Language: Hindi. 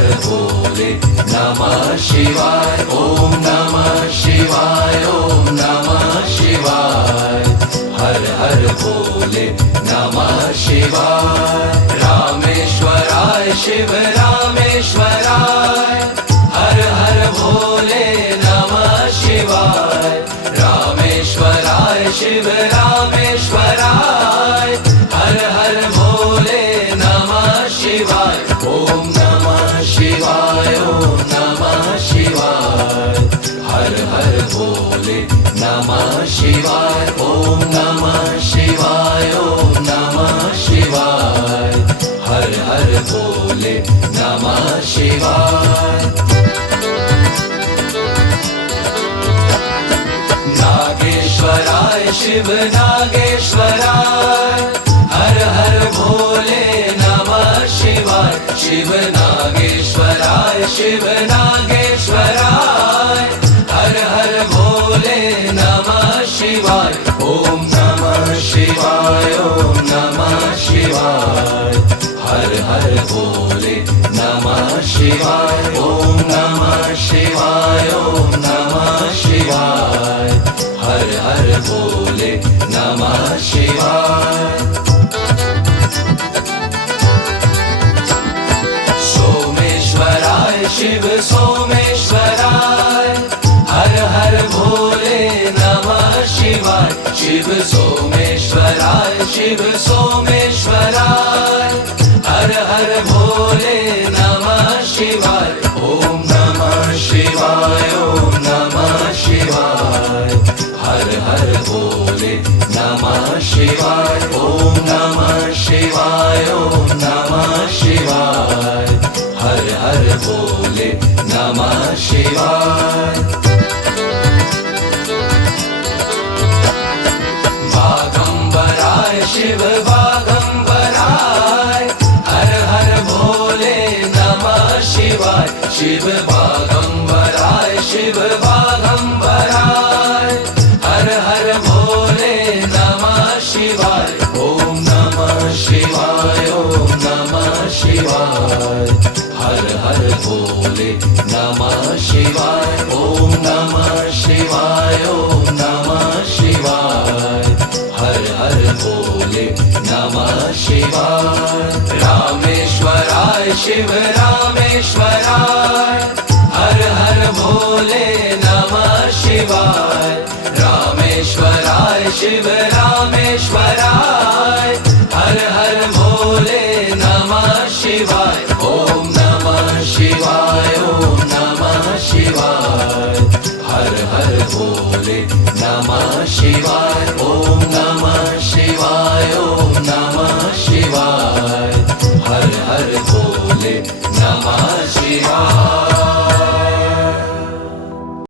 हर भोले नमः शिवाय। ओम नमः शिवाय, ओम नमः शिवाय। हर हर भोले नमः शिवाय। रामेश्वराय शिव रामेश्वराय। हर हर भोले नमः शिवाय। रामेश्वराय शिव रामेश्वराय। हर हर भोले नमः शिवाय। ओम नमः शिवाय, ओम नमः शिवाय। हर हर भोले नमः शिवाय। ओम नमः शिवाय, ओम नमः शिवाय। हर हर भोले नमः शिवाय। नागेश्वराय शिव नागेश्वराय। हर हर भोले नमः शिवाय। शिव नागेश्वराय शिव नागेश्वराय। हर हर भोले नमः शिवाय। ओम नमः शिवाय, ओम नमः शिवाय। हर हर भोले नमः शिवाय। ओम नमः शिवाय, ओम नमः शिवाय। हर हर भोले नमः शिवाय। सोमेश्वराय शिव सोमेश्वराय। हर हर भोले नमः शिवाय। शिव सोमेश्वराय शिव सोमेश्वराय। हर हर भोले नमः शिवाय। ओम नमः शिवाय, ओम नमः शिवाय। हर हर भोले नमः शिवाय। ओम नमः शिवाय, ओम नमः शिवाय। हर हर भोले नमः शिवाय। बागंबराय शिव बागंबराय। हर हर भोले नमः शिवाय। शिव बागंबराय शिव बागंबराय। हर हर भोले नमः शिवाय। ओम नमः शिवाय, ओम नमः शिवाय। हर हर भोले नमः शिवाय। ओम नमः शिवाय, ओम नमः शिवाय। हर हर भोले नमः शिवाय। रामेश्वराय शिव रामेश्वराय। हर हर भोले नमः शिवाय। रामेश्वराय शिव रामेश्वराय। हर हर भोले नमः शिवाय। ओम नमः शिवाय, ओम नमः शिवाय। हर हर भोले नमः शिवाय।